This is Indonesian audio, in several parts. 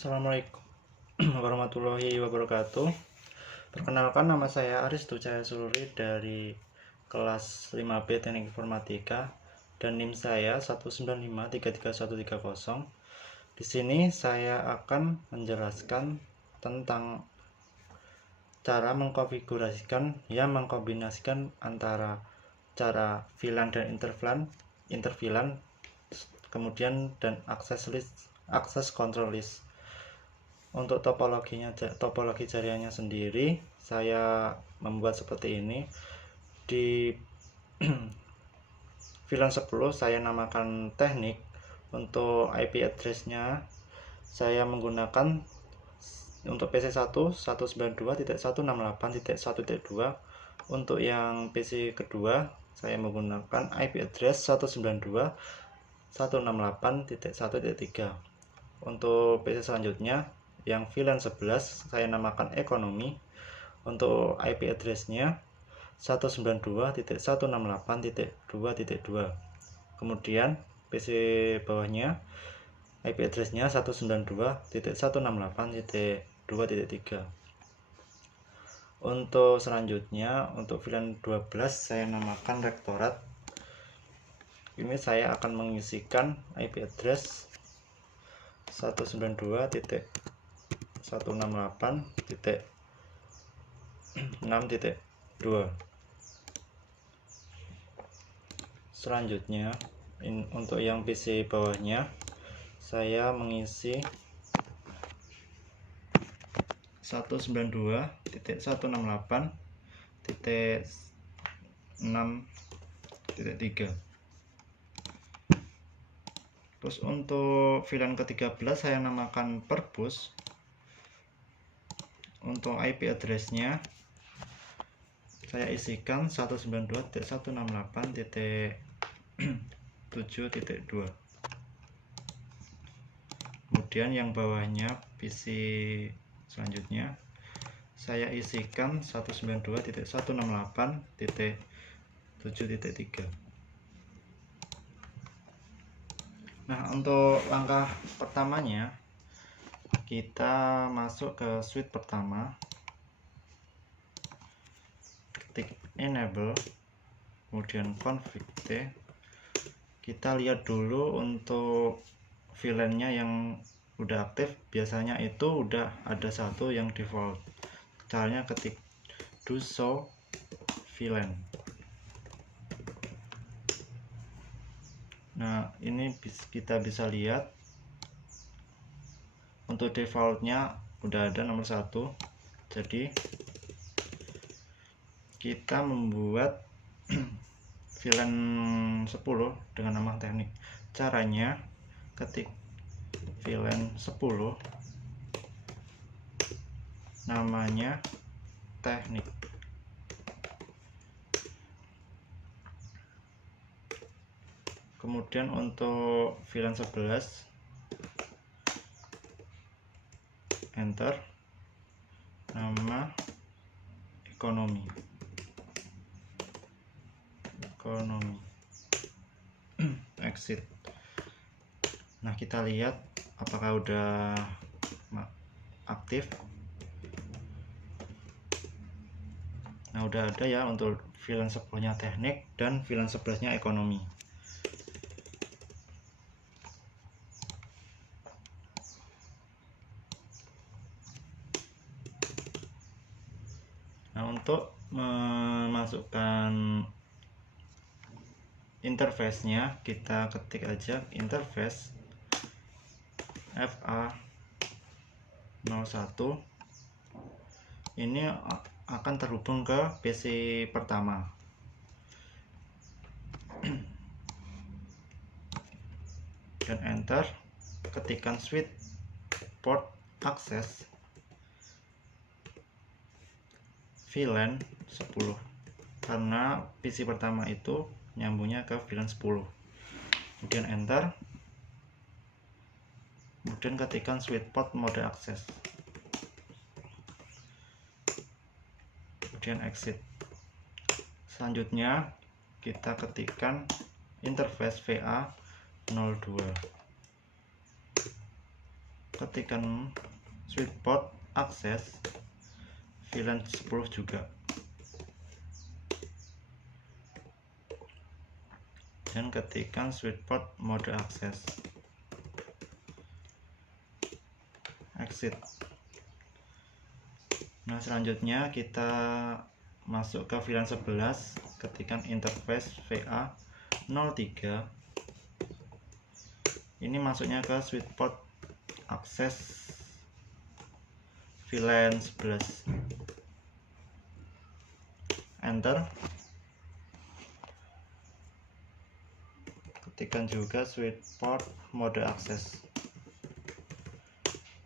Assalamualaikum warahmatullahi wabarakatuh. Perkenalkan, nama saya Aristu Cahaya Suluri dari kelas 5B Teknik Informatika dan NIM saya 195333130. Di sini saya akan menjelaskan tentang cara mengkombinasikan antara cara VLAN dan interVLAN, kemudian dan akses control list. Untuk topologi jaringannya sendiri saya membuat seperti ini. Di VLAN 10 saya namakan teknik. Untuk IP address-nya saya menggunakan untuk PC1 192.168.1.2. Untuk yang PC kedua saya menggunakan IP address 192.168.1.3. Untuk PC selanjutnya yang VLAN 11 saya namakan ekonomi. Untuk IP address-nya 192.168.2.2. Kemudian PC bawahnya IP address-nya 192.168.2.3. Untuk selanjutnya untuk VLAN 12 saya namakan rektorat. Ini saya akan mengisikan IP address 192.168.6.2. Selanjutnya untuk yang PC bawahnya saya mengisi 192.168.6.3. Terus untuk VLAN ke-13 saya namakan perbus. Untuk IP address-nya saya isikan 192.168.7.2. Kemudian yang bawahnya PC selanjutnya saya isikan 192.168.7.3. Nah, untuk langkah pertamanya kita masuk ke switch pertama, ketik enable, kemudian config T. Kita lihat dulu untuk VLAN-nya yang udah aktif, biasanya itu udah ada satu yang default. Caranya ketik do show VLAN. Nah, ini kita bisa lihat untuk defaultnya udah ada nomor 1. Jadi kita membuat VLAN 10 dengan nama teknik. Caranya ketik VLAN 10 namanya teknik. Kemudian untuk VLAN 11 enter nama ekonomi. Exit. Nah, kita lihat apakah udah aktif. Nah, udah ada ya untuk VLAN 10-nya teknik dan VLAN 11-nya ekonomi. Nah, untuk memasukkan interface-nya kita ketik aja interface FA01. Ini akan terhubung ke PC pertama. Dan enter, ketikkan switch port access VLAN 10 karena PC pertama itu nyambungnya ke VLAN 10. Kemudian enter, kemudian ketikkan switch port mode access, kemudian exit. Selanjutnya kita ketikkan interface VA02. ketikkan sweet port akses VLAN 10 juga, dan ketikkan sweet port mode akses, exit. Nah, selanjutnya kita masuk ke VLAN 11, ketikkan interface VA 03. Ini masuknya ke sweet port akses VLAN 11. Enter. Ketikkan juga sweet port mode akses,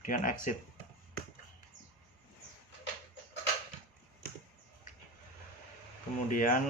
kemudian exit. Kemudian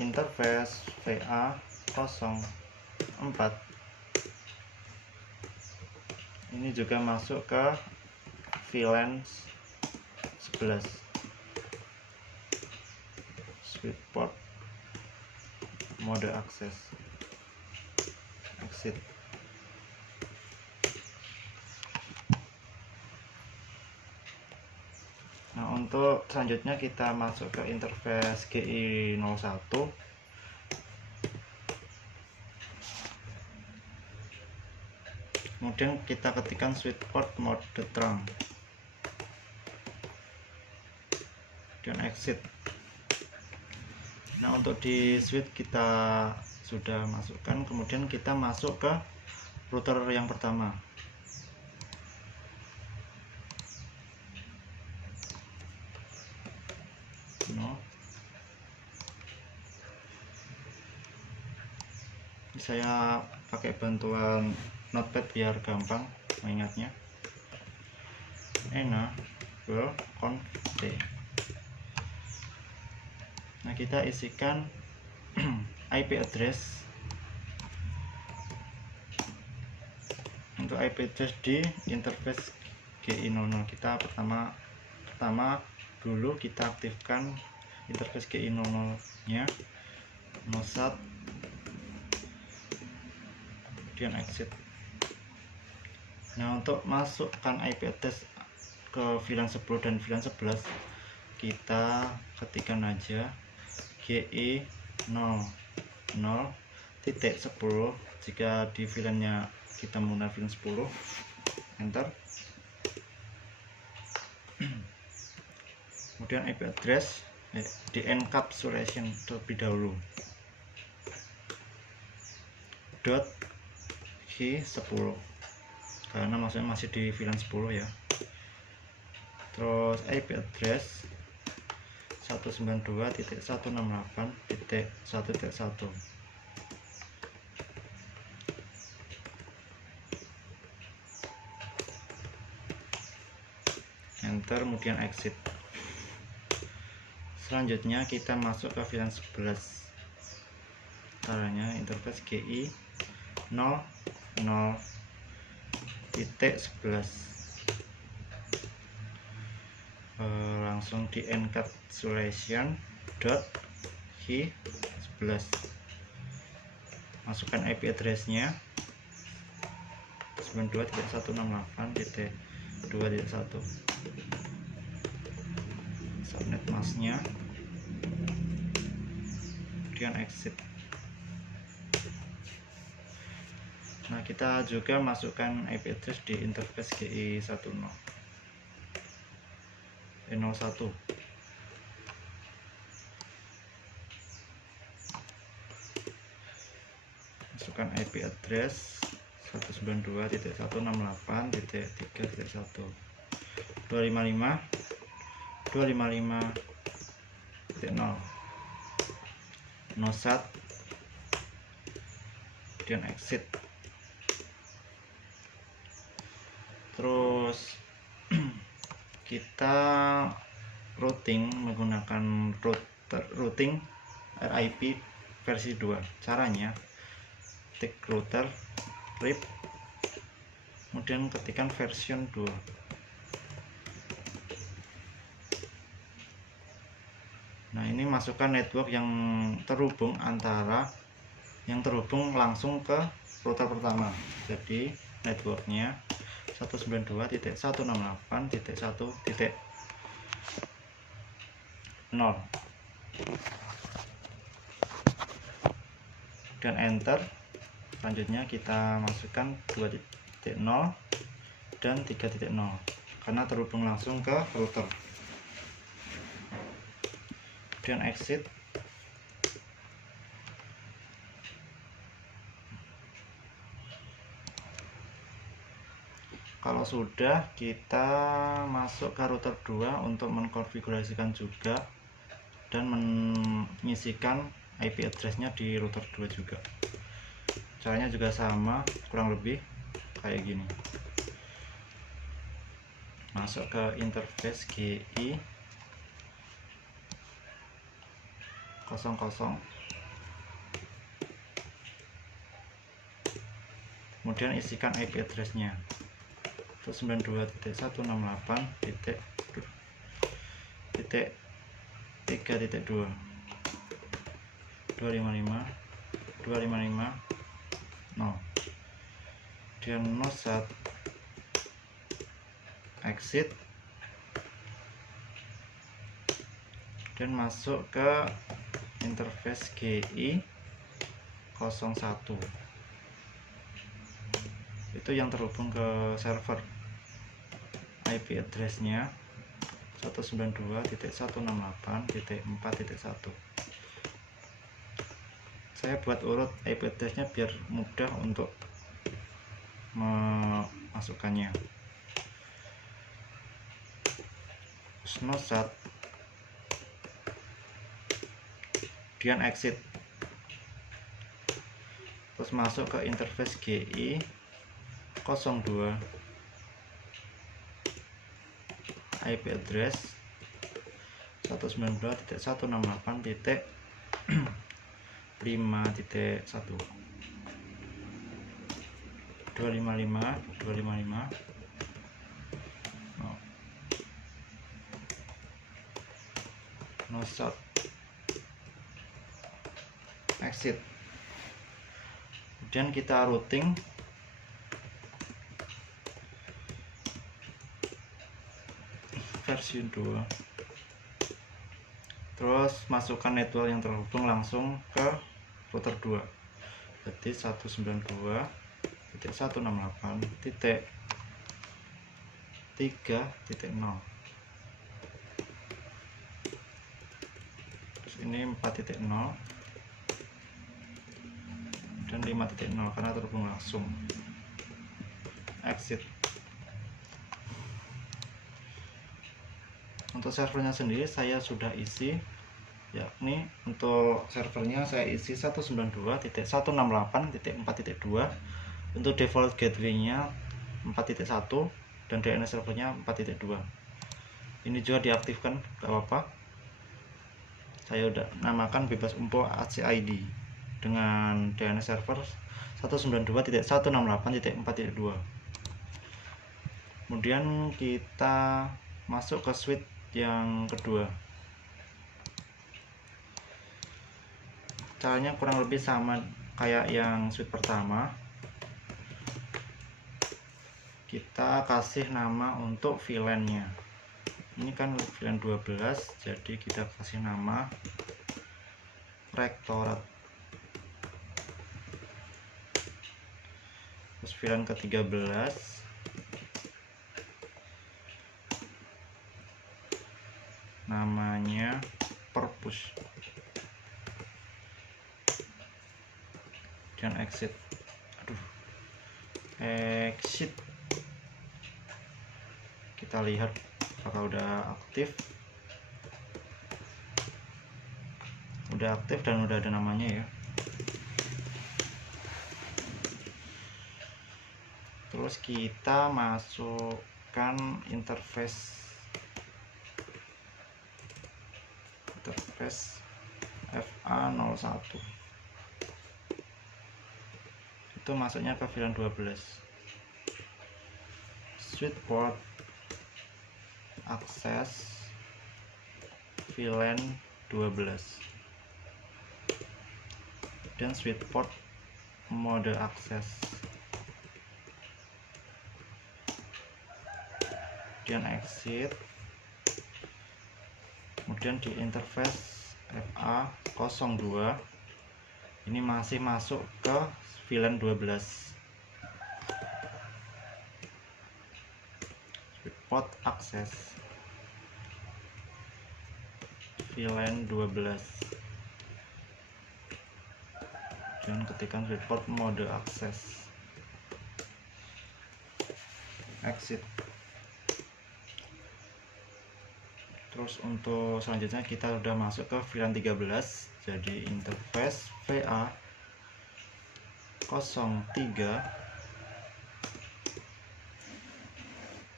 interface VA 04 ini juga masuk ke VLAN 11, sweet port mode akses, exit. Nah, untuk selanjutnya kita masuk ke interface GI01. Kemudian kita ketikkan sweet port mode trunk dan exit. Nah, untuk di switch kita sudah masukkan, kemudian kita masuk ke router yang pertama. Saya pakai bantuan notepad biar gampang mengingatnya. conf. Nah, kita isikan IP address. Untuk IP address di interface GI00, kita pertama dulu kita aktifkan interface GI00 nya, 01, kemudian exit. Nah, untuk masukkan IP address ke VLAN 10 dan VLAN 11, kita ketikkan aja GI00.10 jika di VLAN nya kita menggunakan VLAN 10. Enter. Kemudian IP address di encapsulation terlebih dahulu, .g10 karena maksudnya masih di VLAN 10 ya. Terus IP address 192.168.1.1. Enter, kemudian exit. Selanjutnya kita masuk ke VLAN 11. Caranya interface GI00.11, langsung di encapsulation .g11, masukkan IP addressnya 92.168.2.1, subnet masknya, kemudian exit. Nah, kita juga masukkan IP address di interface GI01. Masukkan IP address 192.168.3.1, 255.255.0, nosat, kemudian exit. Terus kita routing menggunakan routing RIP versi 2. Caranya ketik router RIP, kemudian ketikkan version 2. Nah, ini masukkan network yang terhubung langsung ke router pertama. Jadi networknya 192.168.1.0 dan enter. Selanjutnya kita masukkan 2.0 dan 3.0 karena terhubung langsung ke router. Kemudian exit. Kalau sudah, kita masuk ke router 2 untuk mengkonfigurasikan juga dan mengisikan IP address-nya di router 2 juga. Caranya juga sama, kurang lebih kayak gini. Masuk ke interface GI 00, kemudian isikan IP address-nya 192.168.3.2 255.255.0. Kemudian nosat exit dan masuk ke interface GI 01. Itu yang terhubung ke server. IP address-nya 192.168.4.1. Saya buat urut IP address-nya biar mudah untuk memasukkannya. Nosat, kemudian exit, terus masuk ke interface GI 02, IP address 192.168.5.1 255.255. Nosat exit, kemudian kita routing versi 2, terus masukkan network yang terhubung langsung ke router 2, berarti 192.168.3.0. Ini 4.0 dan 5.0 karena terhubung langsung. Exit. Untuk servernya sendiri saya sudah isi, yakni untuk servernya saya isi 192.168.4.2. untuk default gateway-nya 4.1 dan DNS servernya 4.2. Ini juga diaktifkan, gak apa-apa. Saya udah namakan bebas umpo ACID dengan DNS server 192.168.4.2. Kemudian kita masuk ke switch yang kedua. Caranya kurang lebih sama kayak yang switch pertama. Kita kasih nama untuk VLAN-nya. Ini kan VLAN 12, jadi kita kasih nama rektorat. Terus VLAN ke-13 namanya purpose. Dan exit. Exit. Kita lihat apakah udah aktif. Udah aktif dan udah ada namanya ya. Terus kita masukkan interface FA01. Itu masuknya ke VLAN 12. Switch port akses VLAN 12 dan switch port mode akses kemudian exit, kemudian di interface FA02 ini masih masuk ke VLAN 12, port akses VLAN 12, dan ketikkan port mode akses, exit. Terus untuk selanjutnya kita sudah masuk ke VLAN 13, jadi interface VA03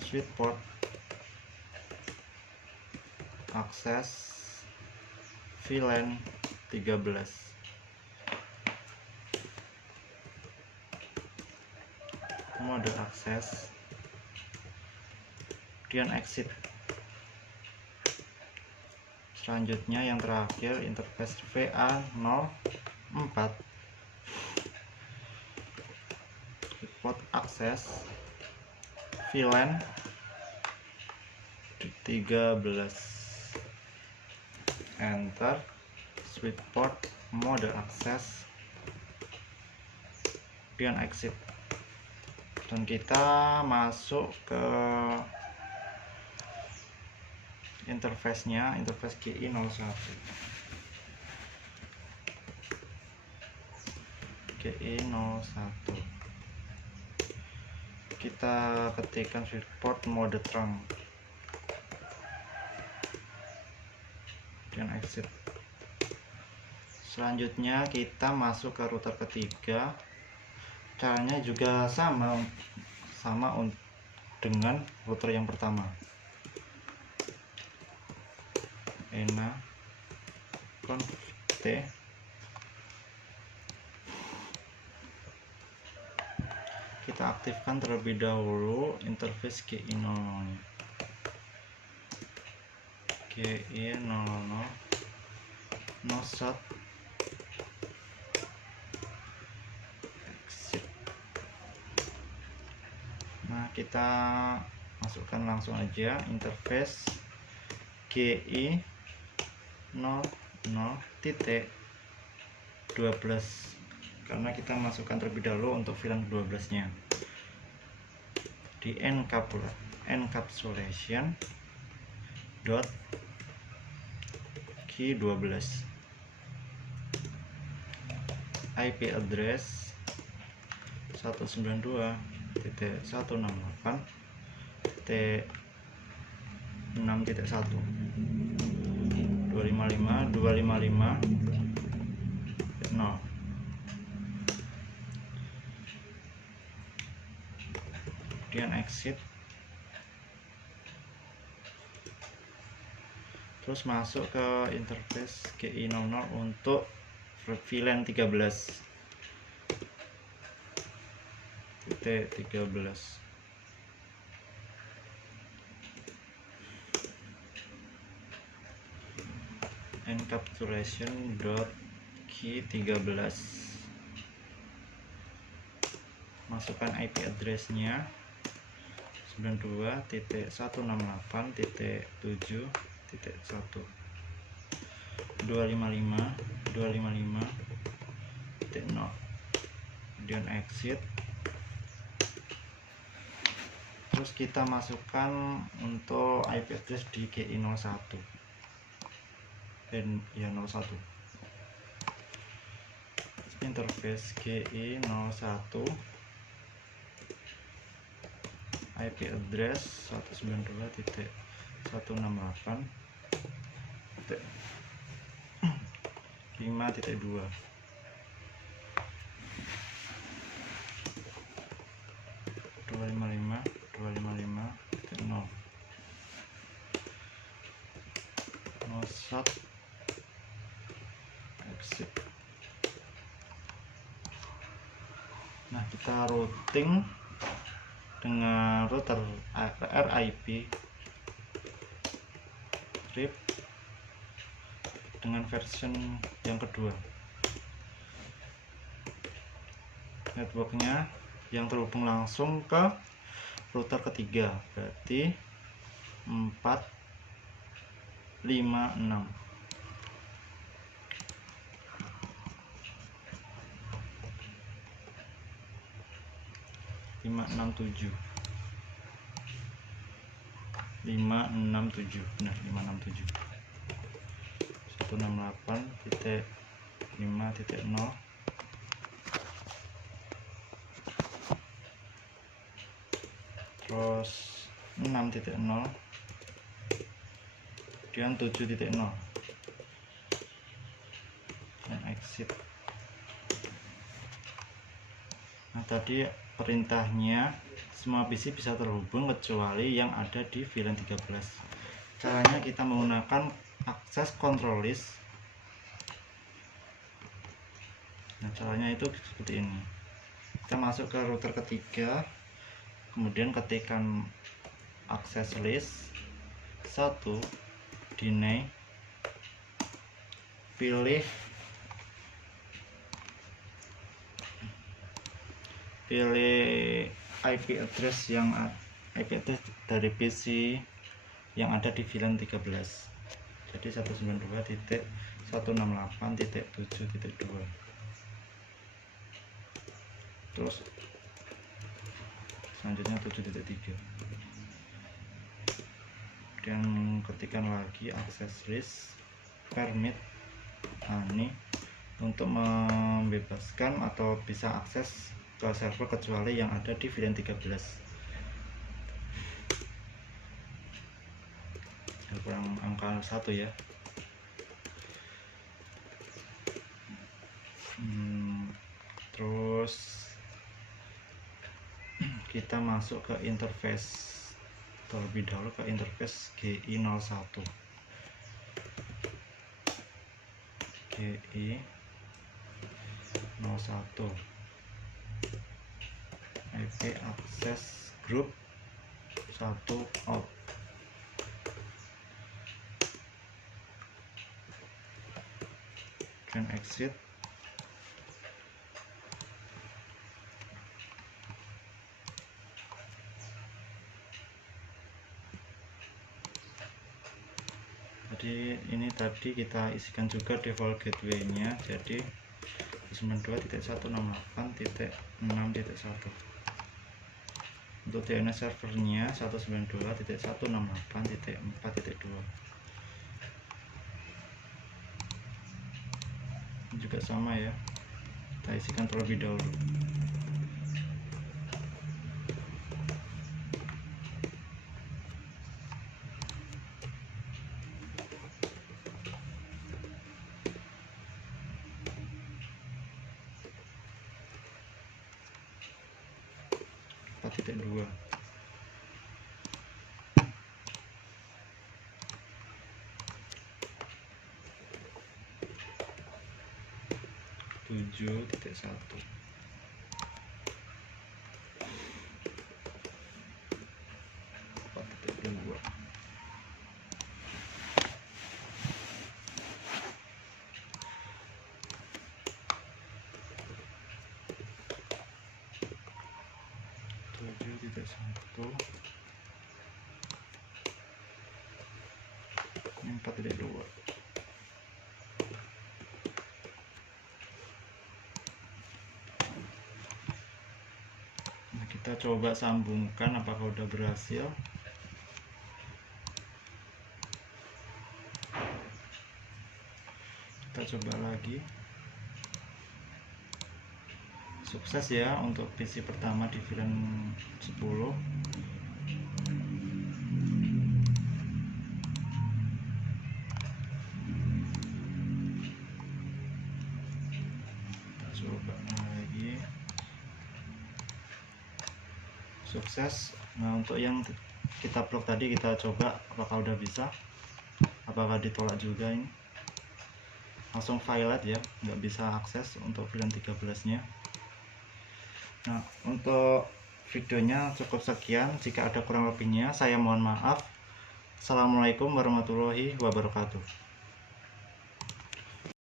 switch port akses VLAN 13, mode akses, kemudian exit. Selanjutnya yang terakhir interface VA04 port akses VLAN 13, enter, switch port mode akses, kemudian exit, dan kita masuk ke interface-nya, interface GI01. GI01 kita ketikkan switch port mode trunk, dan exit. Selanjutnya kita masuk ke router ketiga, caranya juga sama dengan router yang pertama. ENA config T, kita aktifkan terlebih dahulu interface GI00 no shot, exit. Nah, kita masukkan langsung aja interface GI00.12, karena kita masukkan terlebih dahulu untuk VLAN 12 nya di encapsulation dot key 12, IP address 192.168.6.1 255.255.0. Kemudian exit, terus masuk ke interface GI00 untuk VLAN 13. encapsulation.key 13, masukkan IP address-nya 92.168.7.1 255.255.0, kemudian exit. Terus kita masukkan untuk IP address di GI01 dan ya 01, interface GI01 IP address 192.168.5.2 255.255.0 no shot, exit. Nah, kita routing dengan router RIP RIP dengan version yang kedua. Networknya yang terhubung langsung ke router ketiga, berarti 456 567 benar 567 168.5.0 terus 6.0 kemudian 7.0 dan exit. Nah tadi perintahnya semua PC bisa terhubung kecuali yang ada di VLAN 13. Caranya kita menggunakan akses control list. Nah caranya itu seperti ini, kita masuk ke router ketiga, kemudian ketikkan akses list 1 deny, pilih IP address dari PC yang ada di VLAN 13, jadi 192.168.7.2. terus selanjutnya 7.3, dan ketikkan lagi akses list permit. Nah ini untuk membebaskan atau bisa akses ke server kecuali yang ada di VLAN 13. Kurang angka 1 ya. Terus kita masuk ke interface terlebih dahulu, ke interface GI01 IP access group 1 out. Dan exit. Jadi ini tadi kita isikan juga default gateway-nya, jadi 92.168.6.1. untuk DNS servernya 192.168.4.2. juga sama ya, kita isikan terlebih dahulu. Titik 2 7.1 4.2. Ini 4.2. Nah, kita coba sambungkan apakah udah berhasil. Kita coba lagi. Sukses ya untuk PC pertama di VLAN 10. Coba lagi, sukses. Nah untuk yang kita blok tadi kita coba apakah udah bisa, apakah ditolak juga. Ini langsung violet ya, nggak bisa akses untuk VLAN 13 nya. Nah untuk videonya cukup sekian, jika ada kurang lebihnya saya mohon maaf. Assalamualaikum warahmatullahi wabarakatuh.